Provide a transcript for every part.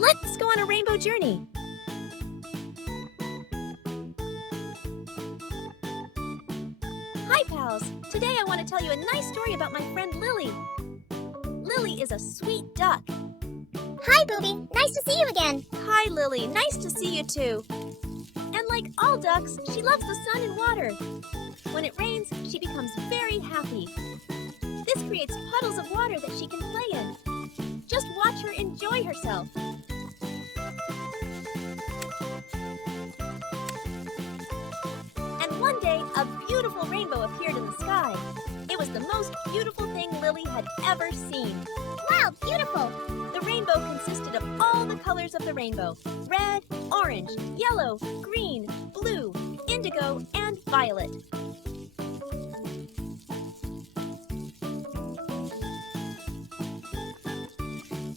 Let's go on a rainbow journey. Hi, pals. Today I want to tell you a nice story about my friend Lily. Lily is a sweet duck. Hi, Booby. Nice to see you again. Hi, Lily. Nice to see you too. And like all ducks, she loves the sun and water. When it rains, she becomes very happy. This creates puddles of water that she can play in. Just watch her enjoy herself. And one day, a beautiful rainbow appeared in the sky. It was the most beautiful thing Lily had ever seen. Wow, beautiful. The rainbow consisted of all the colors of the rainbow: red, orange, yellow, green, blue, indigo, and violet.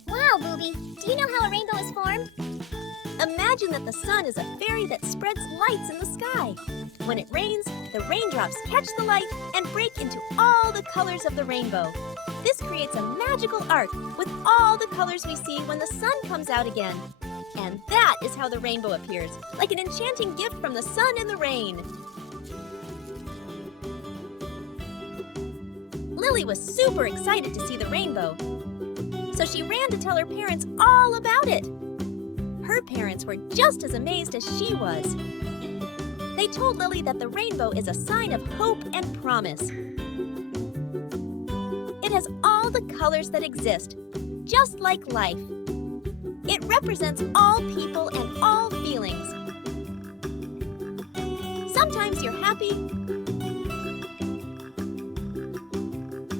Wow, Booby. Do you know how a rainbow is formed? Imagine that the sun is a fairy that spreads lights in the sky. When it rains, the raindrops catch the light and break into all the colors of the rainbow. This creates a magical arc with all the colors we see when the sun comes out again. And that is how the rainbow appears, like an enchanting gift from the sun and the rain. Lily was super excited to see the rainbow, so she ran to tell her parents all about it. Her parents were just as amazed as she was. They told Lily that the rainbow is a sign of hope and promise. It has all the colors that exist, just like life. It represents all people and all feelings. Sometimes you're happy,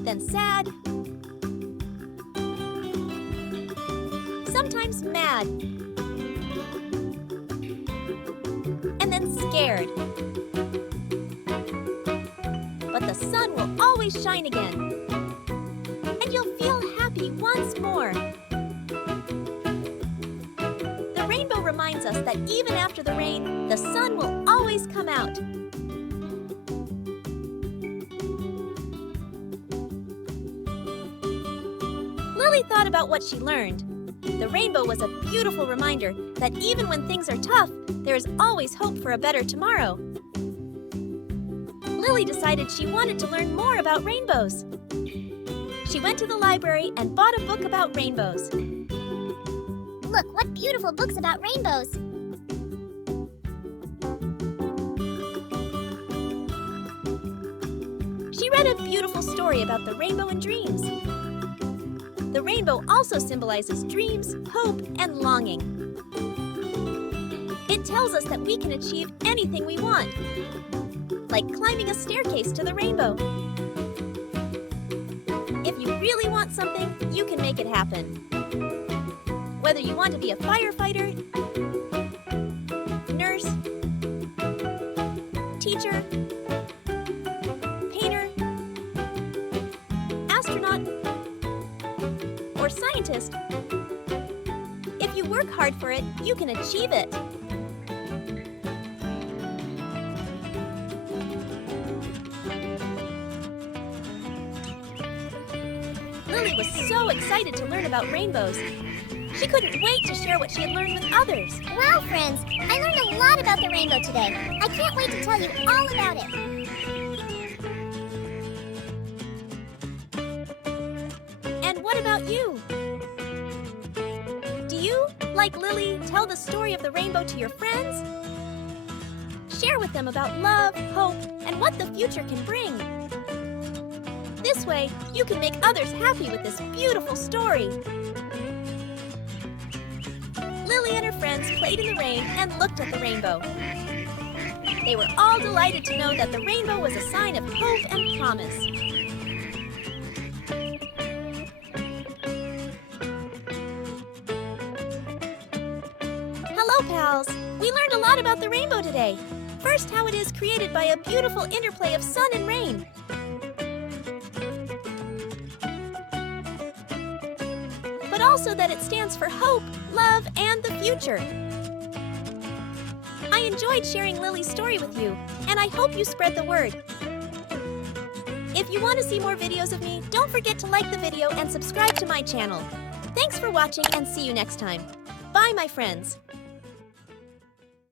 then sad, sometimes mad, and then scared. But the sun will always shine again, and you'll feel happy once more. The rainbow reminds us that even after the rain, the sun will always come out. Lily thought about what she learned. The rainbow was a beautiful reminder that even when things are tough, there is always hope for a better tomorrow. Lily decided she wanted to learn more about rainbows. She went to the library and bought a book about rainbows. Look, what beautiful books about rainbows. She read a beautiful story about the rainbow in dreams. The rainbow also symbolizes dreams, hope, and longing. It tells us that we can achieve anything we want, like climbing a staircase to the rainbow. If you really want something, you can make it happen. Whether you want to be a firefighter, nurse, teacher, painter, astronaut, or scientist, if you work hard for it, you can achieve it. Lily was so excited to learn about rainbows. She couldn't wait to share what she had learned with others. Wow, friends. I learned a lot about the rainbow today. I can't wait to tell you all about it. And what about you? Do you, like Lily, tell the story of the rainbow to your friends? Share with them about love, hope, and what the future can bring. This way, you can make others happy with this beautiful story. Lily and her friends played in the rain and looked at the rainbow. They were all delighted to know that the rainbow was a sign of hope and promise. Hello, pals! We learned a lot about the rainbow today. First, how it is created by a beautiful interplay of sun and rain. But also that it stands for hope, love, and the future. I enjoyed sharing Lily's story with you, and I hope you spread the word. If you want to see more videos of me, don't forget to like the video and subscribe to my channel. Thanks for watching and see you next time. Bye, my friends.